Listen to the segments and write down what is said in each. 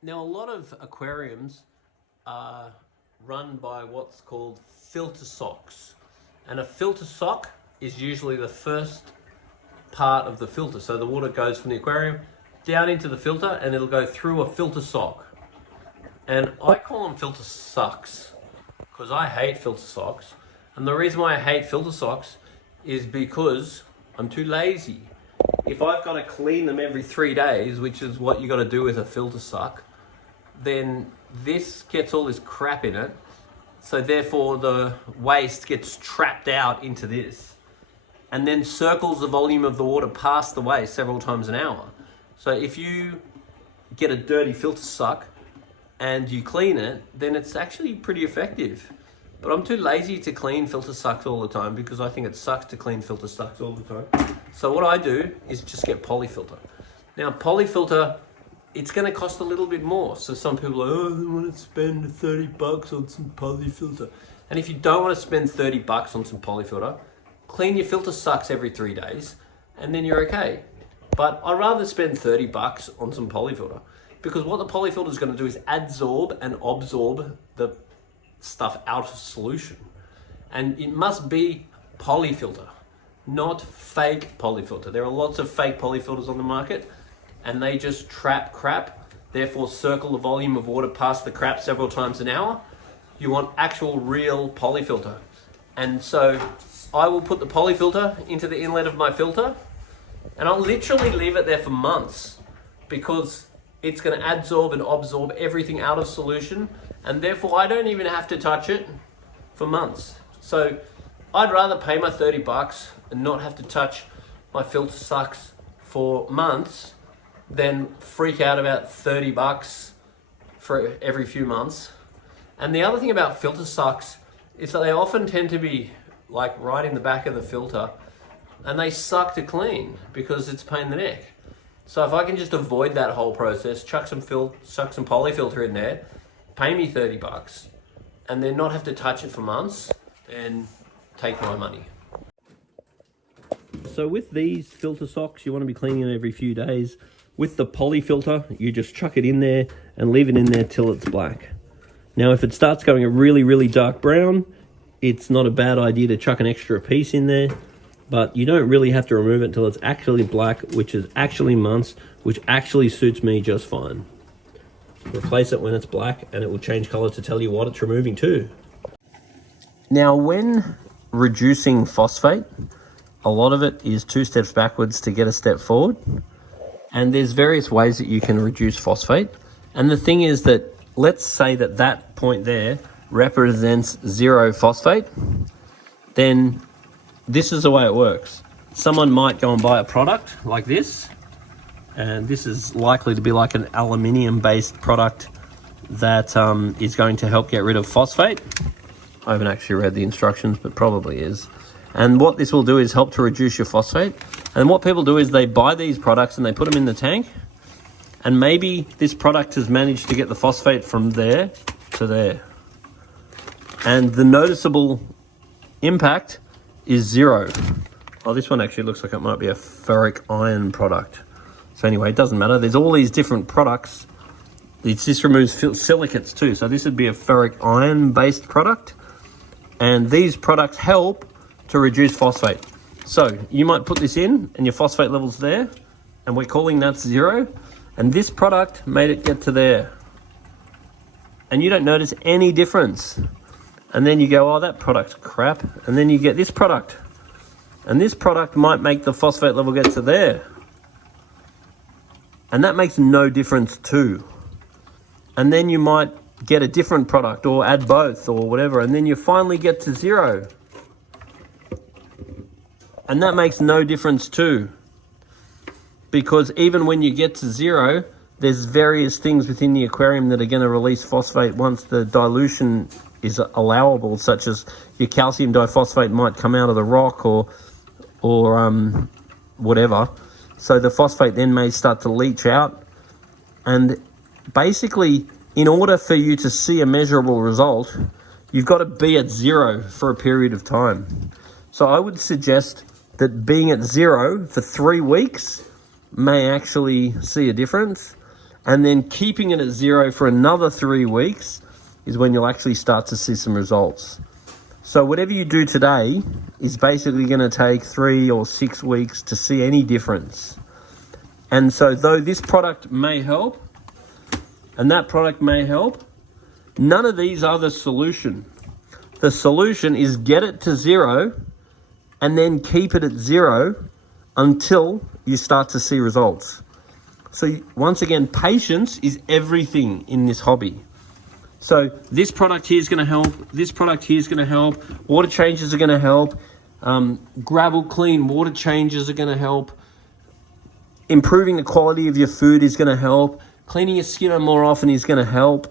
Now, a lot of aquariums are run by what's called filter socks. And a filter sock is usually the first part of the filter. So the water goes from the aquarium down into the filter and it'll go through a filter sock. And I call them filter sucks because I hate filter socks. And the reason why I hate filter socks is because I'm too lazy. If I've got to clean them every 3 days, which is what you got to do with a filter suck, then this gets all this crap in it. So therefore the waste gets trapped out into this and then circles the volume of the water past the waste several times an hour. So if you get a dirty filter suck and you clean it, then it's actually pretty effective. But I'm too lazy to clean filter sucks all the time because I think it sucks to clean filter sucks all the time. So what I do is just get polyfilter. Now polyfilter, it's going to cost a little bit more. So some people are, oh, I want to spend $30 on some polyfilter. And if you don't want to spend $30 on some polyfilter, clean your filter sucks every 3 days and then you're okay. But I'd rather spend $30 on some polyfilter because what the polyfilter is going to do is adsorb and absorb the stuff out of solution. And it must be polyfilter, not fake polyfilter. There are lots of fake polyfilters on the market and they just trap crap, therefore circle the volume of water past the crap several times an hour. You want actual real polyfilter. And so I will put the polyfilter into the inlet of my filter and I'll literally leave it there for months because it's going to adsorb and absorb everything out of solution and therefore I don't even have to touch it for months. So I'd rather pay my $30 and not have to touch my filter sucks for months than freak out about $30 for every few months. And the other thing about filter sucks is that they often tend to be like right in the back of the filter and they suck to clean because it's a pain in the neck. So if I can just avoid that whole process, chuck some polyfilter in there, pay me $30 and then not have to touch it for months and take my money. So with these filter socks, you want to be cleaning them every few days. With the polyfilter, you just chuck it in there and leave it in there till it's black. Now, if it starts going a really, really dark brown, it's not a bad idea to chuck an extra piece in there, but you don't really have to remove it until it's actually black, which is actually months, which actually suits me just fine. Replace it when it's black and it will change color to tell you what it's removing to. Now, when reducing phosphate, a lot of it is 2 steps backwards to get a step forward. And there's various ways that you can reduce phosphate. And the thing is that, let's say that that point there represents 0 phosphate, then this is the way it works. Someone might go and buy a product like this, and this is likely to be like an aluminium-based product that is going to help get rid of phosphate. I haven't actually read the instructions, but probably is. And what this will do is help to reduce your phosphate. And what people do is they buy these products and they put them in the tank, and maybe this product has managed to get the phosphate from there to there. And the noticeable impact is 0. Oh, this one actually looks like it might be a ferric iron product. So anyway, it doesn't matter. There's all these different products. This removes silicates too. So this would be a ferric iron based product. And these products help to reduce phosphate. So you might put this in and your phosphate level's there, and we're calling that 0. And this product made it get to there. And you don't notice any difference. And then you go, oh, that product's crap. And then you get this product. And this product might make the phosphate level get to there. And that makes no difference too. And then you might get a different product or add both or whatever. And then you finally get to 0. And that makes no difference too. Because even when you get to 0, there's various things within the aquarium that are going to release phosphate once the dilution is allowable, such as your calcium diphosphate might come out of the rock or whatever. So the phosphate then may start to leach out. And basically, in order for you to see a measurable result, you've got to be at 0 for a period of time. So I would suggest that being at 0 for 3 weeks may actually see a difference. and then keeping it at 0 for another 3 weeks is when you'll actually start to see some results. So whatever you do today is basically going to take 3 or 6 weeks to see any difference. And so though this product may help and that product may help, none of these are the solution. The solution is get it to 0 and then keep it at 0 until you start to see results. So once again, patience is everything in this hobby. So this product here is going to help. This product here is going to help. Water changes are going to help. Gravel clean water changes are going to help. Improving the quality of your food is going to help. Cleaning your skin more often is going to help.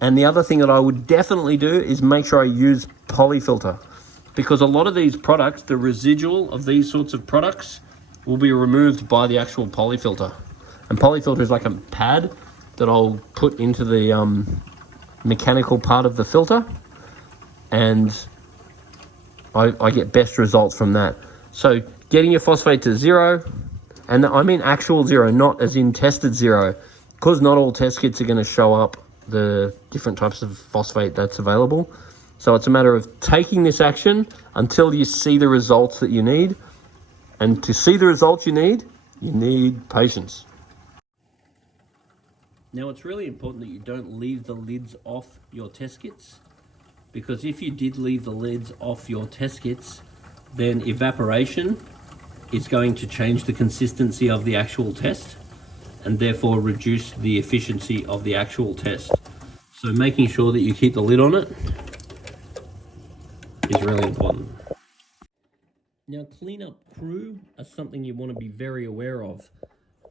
And the other thing that I would definitely do is make sure I use polyfilter, because a lot of these products, the residual of these sorts of products, will be removed by the actual polyfilter. And polyfilter is like a pad that I'll put into the mechanical part of the filter, and I get best results from that. So getting your phosphate to 0, and I mean actual 0, not as in tested 0, because not all test kits are going to show up the different types of phosphate that's available. So it's a matter of taking this action until you see the results that you need. And to see the results you need patience. Now it's really important that you don't leave the lids off your test kits, because if you did leave the lids off your test kits, then evaporation is going to change the consistency of the actual test and therefore reduce the efficiency of the actual test. So making sure that you keep the lid on it is really important. Now cleanup crew are something you want to be very aware of.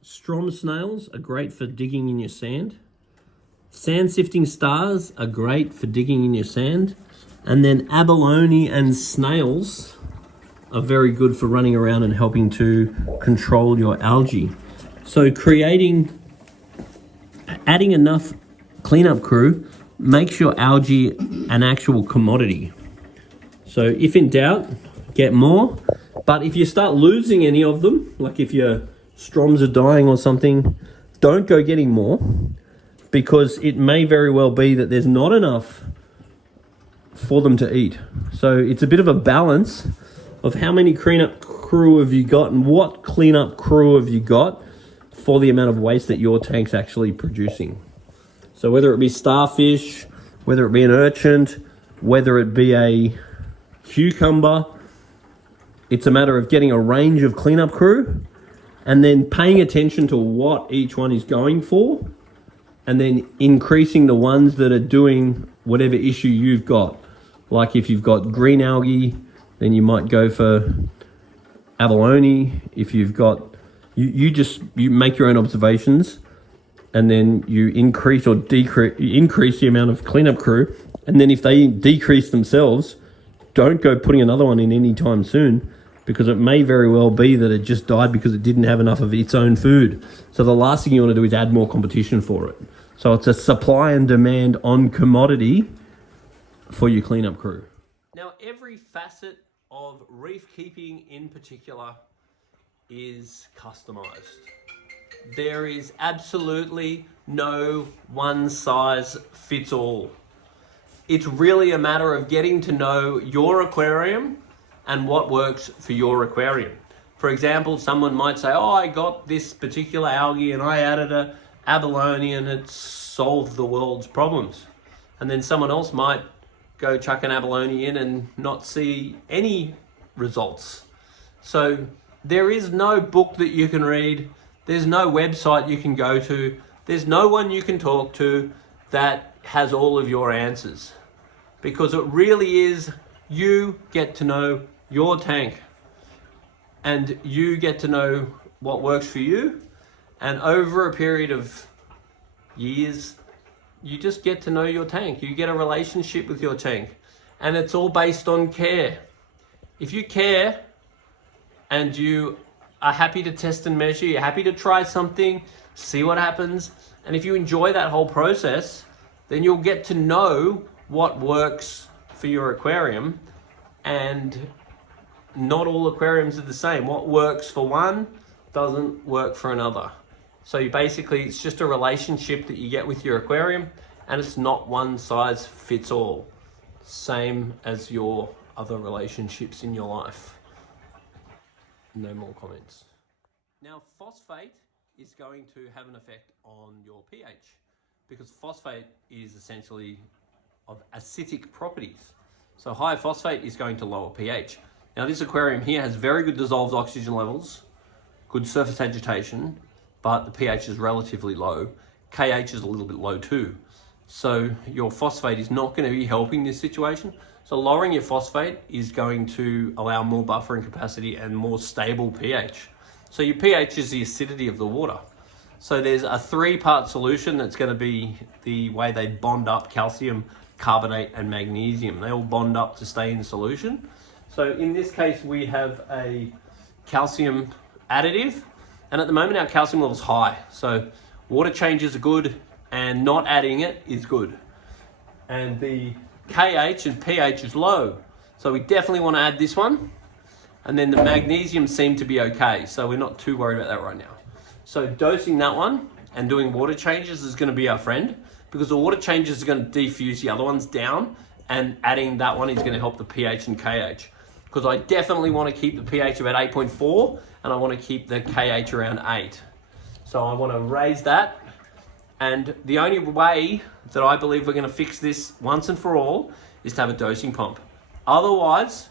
Strom snails are great for digging in your sand. Sand sifting stars are great for digging in your sand. And then abalone and snails are very good for running around and helping to control your algae. So adding enough cleanup crew makes your algae an actual commodity. So if in doubt, get more. But if you start losing any of them, like if your stroms are dying or something, don't go getting more, because it may very well be that there's not enough for them to eat. So it's a bit of a balance of how many cleanup crew have you got and what cleanup crew have you got for the amount of waste that your tank's actually producing. So whether it be starfish, whether it be an urchin, whether it be a cucumber, it's a matter of getting a range of cleanup crew and then paying attention to what each one is going for, and then increasing the ones that are doing whatever issue you've got. Like if you've got green algae, then you might go for abalone. If you've got, you make your own observations, and then you increase or increase the amount of cleanup crew. And then if they decrease themselves, don't go putting another one in any time soon, because it may very well be that it just died because it didn't have enough of its own food. So the last thing you want to do is add more competition for it. So it's a supply and demand on commodity for your cleanup crew. Now, every facet of reef keeping in particular is customized. There is absolutely no one size fits all. It's really a matter of getting to know your aquarium and what works for your aquarium. For example, someone might say, oh, I got this particular algae and I added a abalone and it solved the world's problems. And then someone else might go chuck an abalone in and not see any results. So there is no book that you can read. There's no website you can go to. There's no one you can talk to that has all of your answers, because it really is, you get to know your tank and you get to know what works for you. And over a period of years, you just get to know your tank. You get a relationship with your tank, and it's all based on care. If you care and you are happy to test and measure, you're happy to try something, see what happens, and if you enjoy that whole process, then you'll get to know what works for your aquarium. And not all aquariums are the same. What works for one doesn't work for another. So you basically, it's just a relationship that you get with your aquarium, and it's not one size fits all. Same as your other relationships in your life. No more comments. Now, phosphate is going to have an effect on your pH, because phosphate is essentially of acidic properties. So high phosphate is going to lower pH. Now this aquarium here has very good dissolved oxygen levels, good surface agitation, but the pH is relatively low. KH is a little bit low too. So your phosphate is not going to be helping this situation. So lowering your phosphate is going to allow more buffering capacity and more stable pH. So your pH is the acidity of the water. So there's a 3-part solution that's going to be the way they bond up calcium, carbonate and magnesium. They all bond up to stay in solution. So in this case, we have a calcium additive, and at the moment our calcium level is high. So water changes are good, and not adding it is good. And the KH and pH is low. So we definitely want to add this one. And then the magnesium seemed to be okay. So we're not too worried about that right now. So dosing that one and doing water changes is going to be our friend, because the water changes are going to defuse the other ones down, and adding that one is going to help the pH and KH. Because I definitely want to keep the pH about 8.4 and I want to keep the KH around 8. So I want to raise that. And the only way that I believe we're going to fix this once and for all is to have a dosing pump. Otherwise,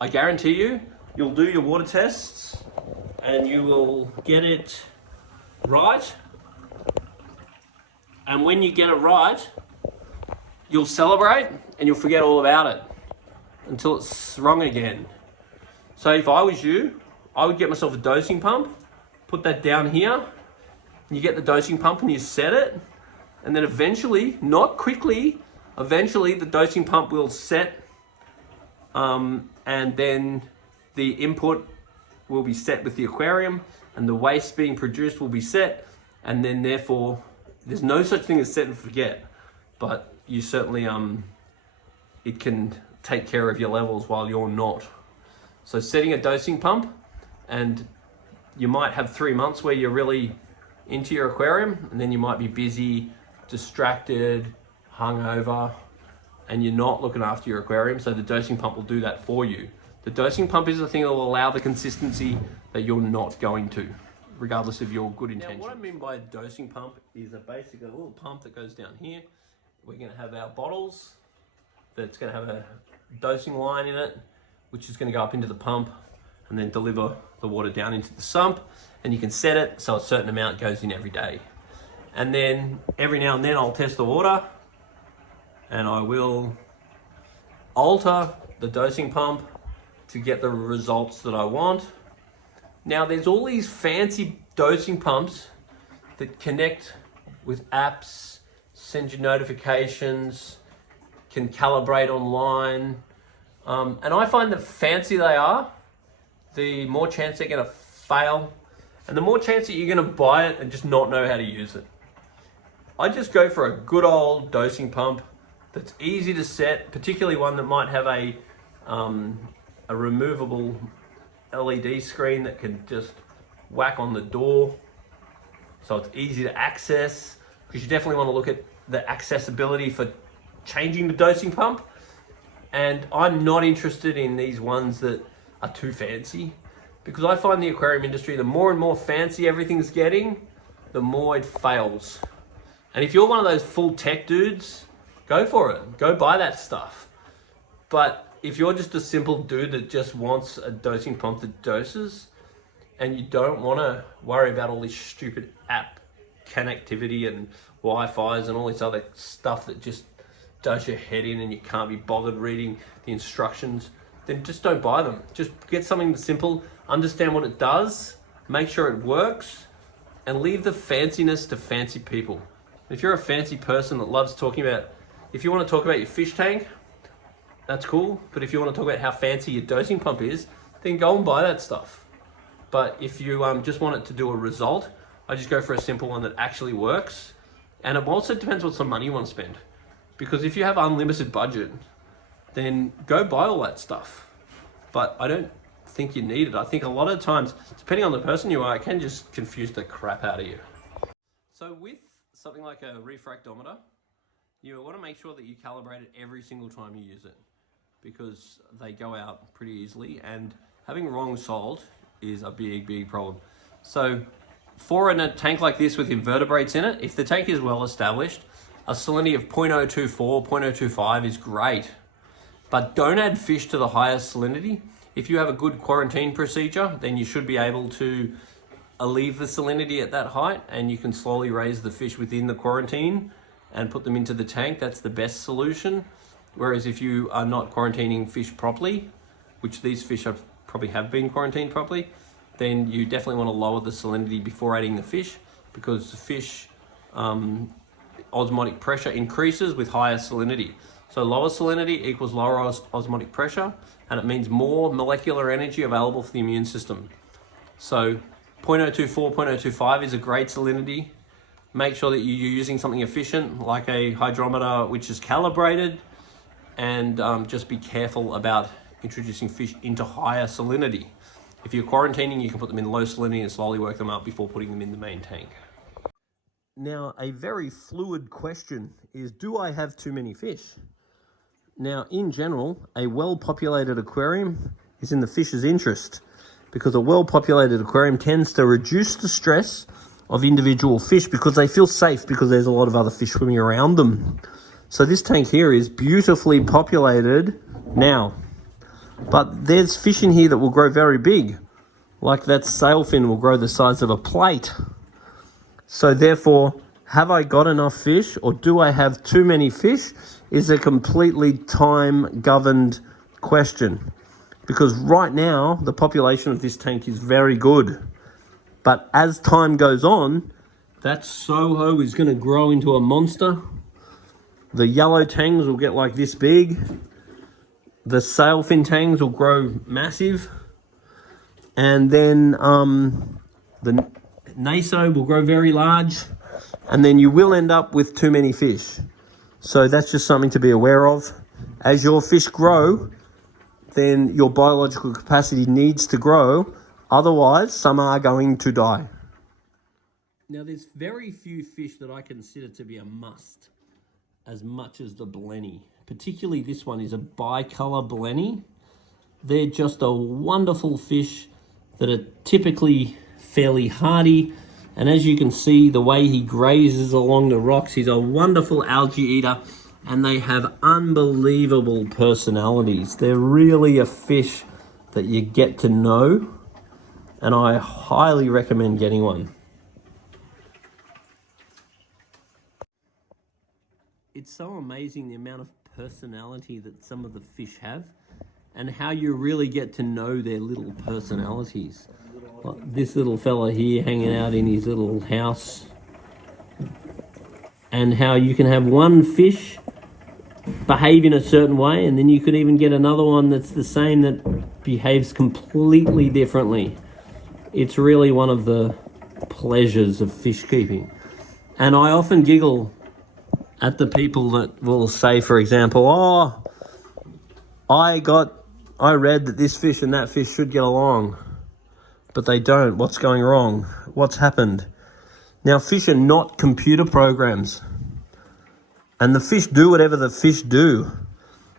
I guarantee you, you'll do your water tests and you will get it right. And when you get it right, you'll celebrate and you'll forget all about it until it's wrong again. So if I was you, I would get myself a dosing pump, put that down here, and you get the dosing pump and you set it, and then eventually, not quickly, eventually the dosing pump will set, and then the input will be set with the aquarium, and the waste being produced will be set, and then therefore there's no such thing as set and forget, but you certainly it can take care of your levels while you're not. So setting a dosing pump, and you might have 3 months where you're really into your aquarium, and then you might be busy, distracted, hungover, and you're not looking after your aquarium. So the dosing pump will do that for you. The dosing pump is the thing that will allow the consistency that you're not going to, regardless of your good intention. Now, what I mean by a dosing pump is basically a little pump that goes down here. We're going to have our bottles that's going to have a dosing line in it, which is going to go up into the pump and then deliver the water down into the sump. And you can set it so a certain amount goes in every day. And then every now and then I'll test the water, and I will alter the dosing pump to get the results that I want. Now there's all these fancy dosing pumps that connect with apps, send you notifications, can calibrate online. And I find the fancier they are, the more chance they're gonna fail, and the more chance that you're gonna buy it and just not know how to use it. I just go for a good old dosing pump that's easy to set, particularly one that might have a removable LED screen that can just whack on the door, so it's easy to access, because you definitely want to look at the accessibility for changing the dosing pump. And I'm not interested in these ones that are too fancy, because I find the aquarium industry, the more and more fancy everything's getting, the more it fails. And if you're one of those full tech dudes, go for it. Go buy that stuff. But if you're just a simple dude that just wants a dosing pump that doses, and you don't want to worry about all this stupid app connectivity and Wi-Fi's and all this other stuff that just does your head in and you can't be bothered reading the instructions, then just don't buy them. Just get something simple, understand what it does, make sure it works, and leave the fanciness to fancy people. If you're a fancy person that loves talking about, if you want to talk about your fish tank, that's cool. But if you want to talk about how fancy your dosing pump is, then go and buy that stuff. But if you just want it to do a result, I just go for a simple one that actually works. And it also depends what sort of money you want to spend. Because if you have unlimited budget, then go buy all that stuff. But I don't think you need it. I think a lot of times, depending on the person you are, it can just confuse the crap out of you. So with something like a refractometer, you want to make sure that you calibrate it every single time you use it, because they go out pretty easily, and having wrong salt is a big problem. So for a tank like this with invertebrates in it, if the tank is well established, a salinity of 0.024, 0.025 is great. But don't add fish to the highest salinity. If you have a good quarantine procedure, then you should be able to leave the salinity at that height, and you can slowly raise the fish within the quarantine and put them into the tank. That's the best solution. Whereas if you are not quarantining fish properly, which these fish probably have been quarantined properly, then you definitely want to lower the salinity before adding the fish, because the fish osmotic pressure increases with higher salinity. So lower salinity equals lower osmotic pressure, and it means more molecular energy available for the immune system. So 0.024, 0.025 is a great salinity. Make sure that you're using something efficient like a hydrometer which is calibrated, and just be careful about introducing fish into higher salinity. If you're quarantining, you can put them in low salinity and slowly work them up before putting them in the main tank. Now, a very fluid question is, do I have too many fish? Now, in general, a well-populated aquarium is in the fish's interest, because a well-populated aquarium tends to reduce the stress of individual fish because they feel safe, because there's a lot of other fish swimming around them. So this tank here is beautifully populated now, but there's fish in here that will grow very big, like that sailfin will grow the size of a plate. So therefore, have I got enough fish, or do I have too many fish, is a completely time-governed question. Because right now, the population of this tank is very good. But as time goes on, that Soho is going to grow into a monster. The yellow tangs will get like this big. The sailfin tangs will grow massive. And then the Naso will grow very large. And then you will end up with too many fish. So that's just something to be aware of. As your fish grow, then your biological capacity needs to grow. Otherwise, some are going to die. Now, there's very few fish that I consider to be a must, as much as the blenny. Particularly this one is a bicolor blenny. They're just a wonderful fish that are typically fairly hardy. And as you can see, the way he grazes along the rocks, he's a wonderful algae eater, and they have unbelievable personalities. They're really a fish that you get to know, and I highly recommend getting one. It's so amazing the amount of personality that some of the fish have, and how you really get to know their little personalities. Like this little fella here hanging out in his little house, and how you can have one fish behave in a certain way, and then you could even get another one that's the same that behaves completely differently. It's really one of the pleasures of fish keeping. And I often giggle at the people that will say, for example, oh, I read that this fish and that fish should get along, but they don't. What's going wrong? What's happened? Now, fish are not computer programs, and the fish do whatever the fish do.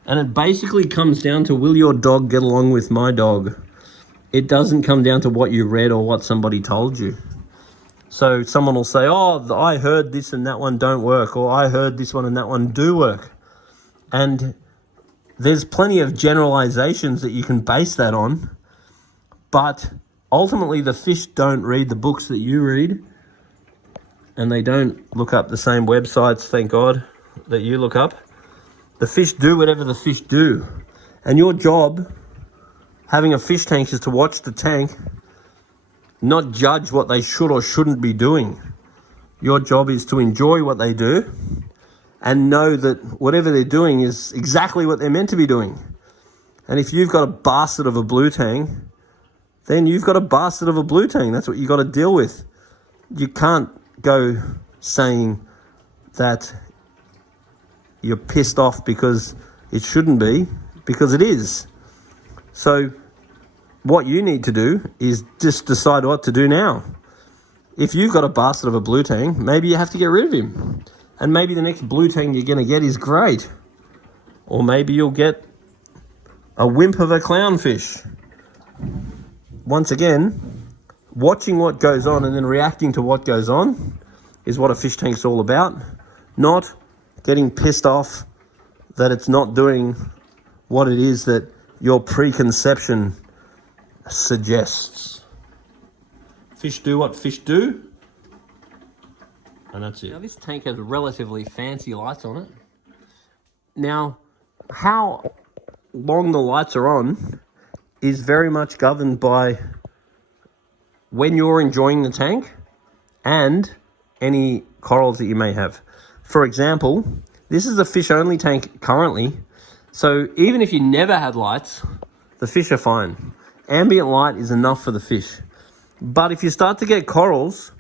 And it basically comes down to, will your dog get along with my dog? It doesn't come down to what you read or what somebody told you. So someone will say, oh, I heard this and that one don't work, or I heard this one and that one do work. And there's plenty of generalizations that you can base that on, but ultimately the fish don't read the books that you read, and they don't look up the same websites, thank God, that you look up. The fish do whatever the fish do. And your job, having a fish tank, is to watch the tank, not judge what they should or shouldn't be doing. Your job is to enjoy what they do and know that whatever they're doing is exactly what they're meant to be doing. And if you've got a bastard of a blue tang, then you've got a bastard of a blue tang. That's what you got to deal with. You can't go saying that you're pissed off because it shouldn't be, because it is. So what you need to do is just decide what to do now. if you've got a bastard of a blue tang, maybe you have to get rid of him. And maybe the next blue tang you're going to get is great. Or maybe you'll get a wimp of a clownfish. Once again, watching what goes on and then reacting to what goes on is what a fish tank's all about. Not getting pissed off that it's not doing what it is that your preconception suggests. Fish do what fish do, and that's it. Now this tank has relatively fancy lights on it. Now, how long the lights are on is very much governed by when you're enjoying the tank and any corals that you may have. For example, this is a fish-only tank currently, so even if you never had lights, the fish are fine. Ambient light is enough for the fish. But if you start to get corals,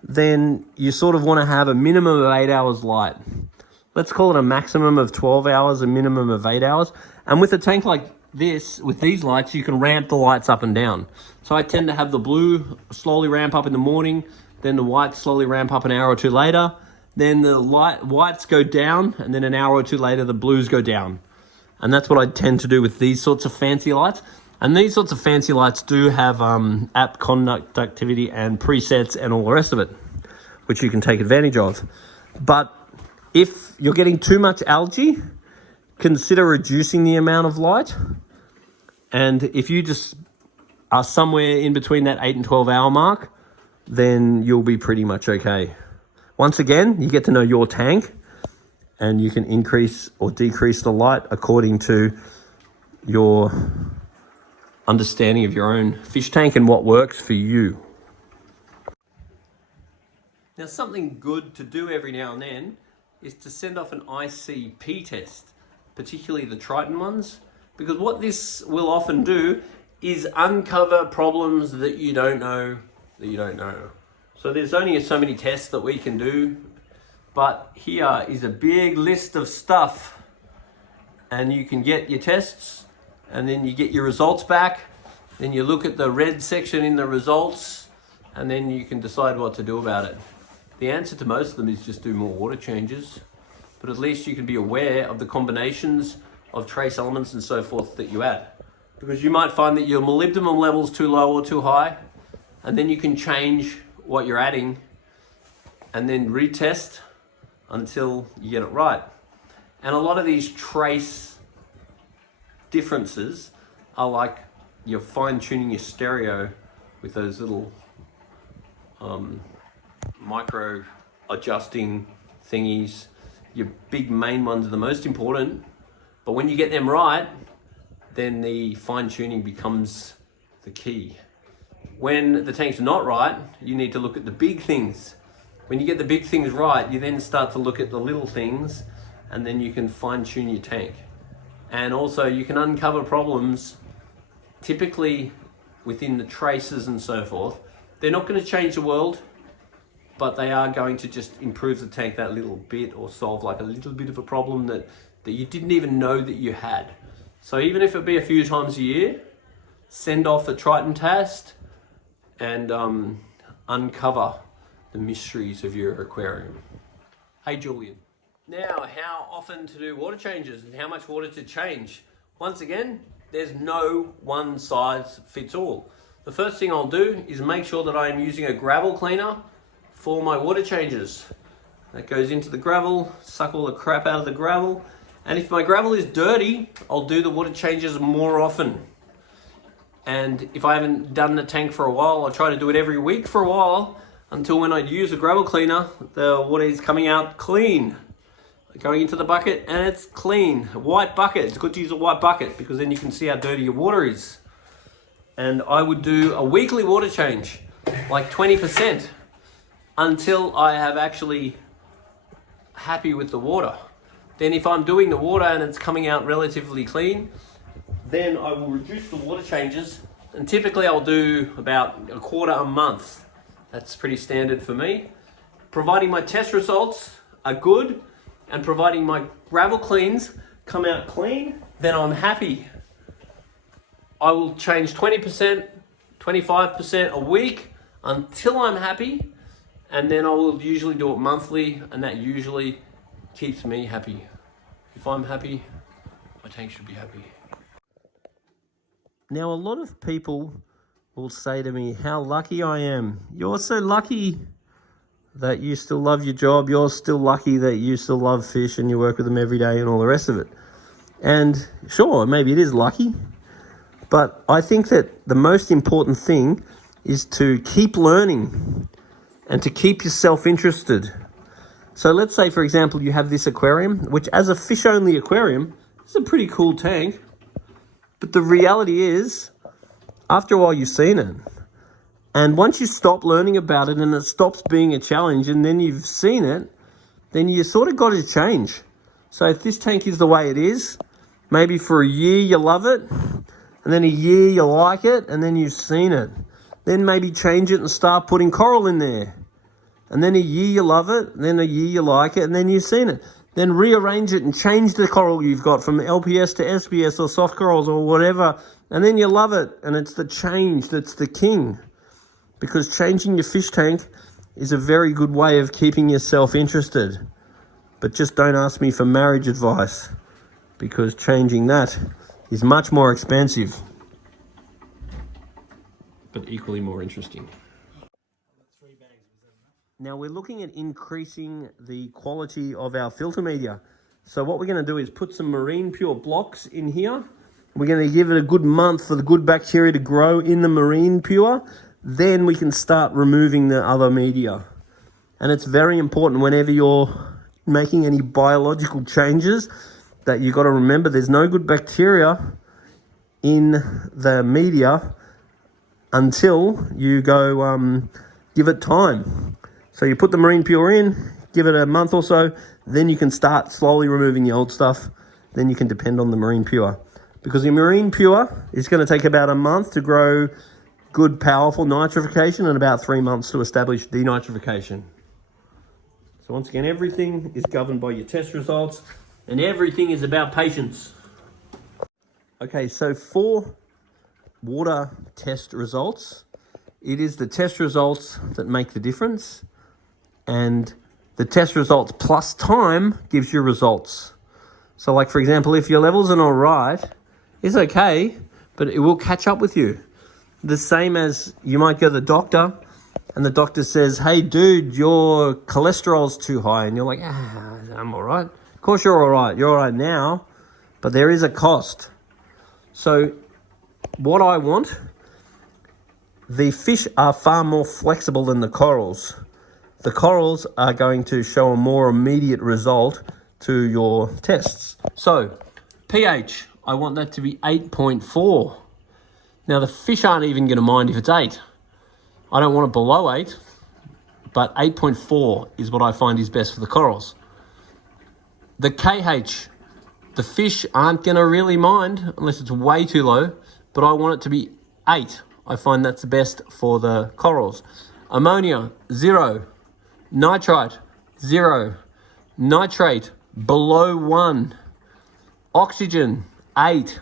then you sort of want to have a minimum of 8 hours light. Let's call it a maximum of 12 hours, a minimum of 8 hours. And with a tank like this, with these lights, you can ramp the lights up and down. So I tend to have the blue slowly ramp up in the morning, then the white slowly ramp up an hour or two later, then the whites go down, and then an hour or two later the blues go down. And that's what I tend to do with these sorts of fancy lights. And these sorts of fancy lights do have app conductivity and presets and all the rest of it, which you can take advantage of. But if you're getting too much algae, consider reducing the amount of light. And if you just are somewhere in between that 8 and 12 hour mark, then you'll be pretty much okay. Once again, you get to know your tank and you can increase or decrease the light according to your understanding of your own fish tank and what works for you. Now, something good to do every now and then is to send off an Icp test, particularly the Triton ones, because what this will often do is uncover problems that you don't know. So there's only so many tests that we can do, but here is a big list of stuff, and you can get your tests and then you get your results back, then you look at the red section in the results, and then you can decide what to do about it. The answer to most of them is just do more water changes, but at least you can be aware of the combinations of trace elements and so forth that you add. Because you might find that your molybdenum level's too low or too high, and then you can change what you're adding and then retest until you get it right. And a lot of these trace differences are like you're fine-tuning your stereo with those little micro adjusting thingies. Your big main ones are the most important, but when you get them right, then the fine-tuning becomes the key. When the tank's not right, you need to look at the big things. When you get the big things right, you then start to look at the little things, and then you can fine-tune your tank. And also you can uncover problems typically within the traces and so forth. They're not going to change the world, but they are going to just improve the tank that little bit, or solve like a little bit of a problem that you didn't even know that you had. So even if it be a few times a year, send off a Triton test and uncover the mysteries of your aquarium. Hey Julian. Now, how often to do water changes and how much water to change? Once again, there's no one size fits all. The first thing I'll do is make sure that I am using a gravel cleaner for my water changes. That goes into the gravel, suck all the crap out of the gravel. And if my gravel is dirty, I'll do the water changes more often. And if I haven't done the tank for a while, I'll try to do it every week for a while, until when I use a gravel cleaner, the water is coming out clean. Going into the bucket and it's clean. A white bucket. It's good to use a white bucket because then you can see how dirty your water is. And I would do a weekly water change, like 20%, until I have actually happy with the water. Then if I'm doing the water and it's coming out relatively clean, then I will reduce the water changes, and typically I'll do about a quarter a month. That's pretty standard for me. Providing my test results are good and providing my gravel cleans come out clean, then I'm happy. I will change 20%, 25% a week until I'm happy, and then I will usually do it monthly, and that usually keeps me happy. If I'm happy, my tank should be happy. Now, a lot of people will say to me, how lucky I am. You're so lucky that you still love your job. You're still lucky that you still love fish and you work with them every day and all the rest of it. And sure, maybe it is lucky, but I think that the most important thing is to keep learning and to keep yourself interested. So let's say, for example, you have this aquarium, which as a fish-only aquarium, is a pretty cool tank. But the reality is, after a while, you've seen it. And once you stop learning about it and it stops being a challenge and then you've seen it, then you sort of got to change. So if this tank is the way it is, maybe for a year you love it, and then a year you like it, and then you've seen it. Then maybe change it and start putting coral in there. And then a year you love it, then a year you like it, and then you've seen it. Then rearrange it and change the coral you've got from LPS to SPS or soft corals or whatever, and then you love it. And it's the change that's the king. Because changing your fish tank is a very good way of keeping yourself interested. But just don't ask me for marriage advice, because changing that is much more expensive, but equally more interesting. Now we're looking at increasing the quality of our filter media. So what we're going to do is put some marine pure blocks in here. We're going to give it a good month for the good bacteria to grow in the marine pure. Then we can start removing the other media. And it's very important whenever you're making any biological changes that you've got to remember there's no good bacteria in the media until you go give it time. So you put the marine pure in, give it a month or so, then you can start slowly removing the old stuff. Then you can depend on the marine pure. Because the marine pure is going to take about a month to grow good, powerful nitrification and about 3 months to establish denitrification. So once again, everything is governed by your test results and everything is about patience. Okay, so for water test results, it is the test results that make the difference, and the test results plus time gives you results. So like, for example, if your levels are not right, it's okay, but it will catch up with you. The same as you might go to the doctor and the doctor says, hey dude, your cholesterol's too high. And you're like, I'm all right. Of course you're all right. You're all right now, but there is a cost. So what I want, the fish are far more flexible than the corals. The corals are going to show a more immediate result to your tests. So pH, I want that to be 8.4. Now the fish aren't even going to mind if it's 8. I don't want it below 8, but 8.4 is what I find is best for the corals. The KH, the fish aren't going to really mind unless it's way too low, but I want it to be 8. I find that's the best for the corals. Ammonia, 0. Nitrite, 0. Nitrate, below 1. Oxygen, 8.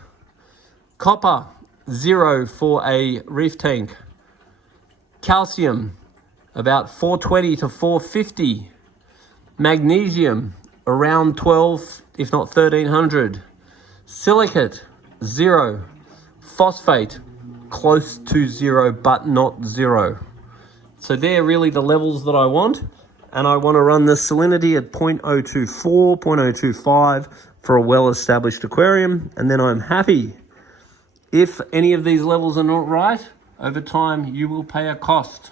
Copper, 0 for a reef tank. Calcium, about 420 to 450. Magnesium, around 12, if not 1300. Silicate, 0. Phosphate, close to 0, but not 0. So they're really the levels that I want. And I want to run the salinity at 0.024, 0.025 for a well-established aquarium. And then I'm happy. If any of these levels are not right, over time you will pay a cost.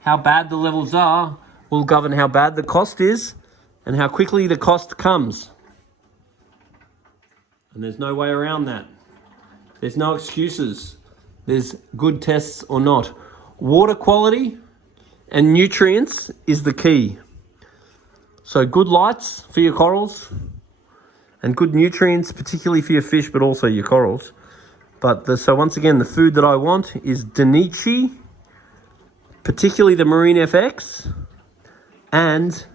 How bad the levels are will govern how bad the cost is and how quickly the cost comes. And there's no way around that. There's no excuses. There's good tests or not. Water quality and nutrients is the key. So good lights for your corals and good nutrients, particularly for your fish, but also your corals. So once again, the food that I want is Denichi, particularly the Marine FX, and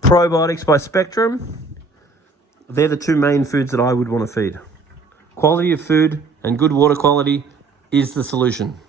probiotics by Spectrum. They're the two main foods that I would want to feed. Quality of food and good water quality is the solution.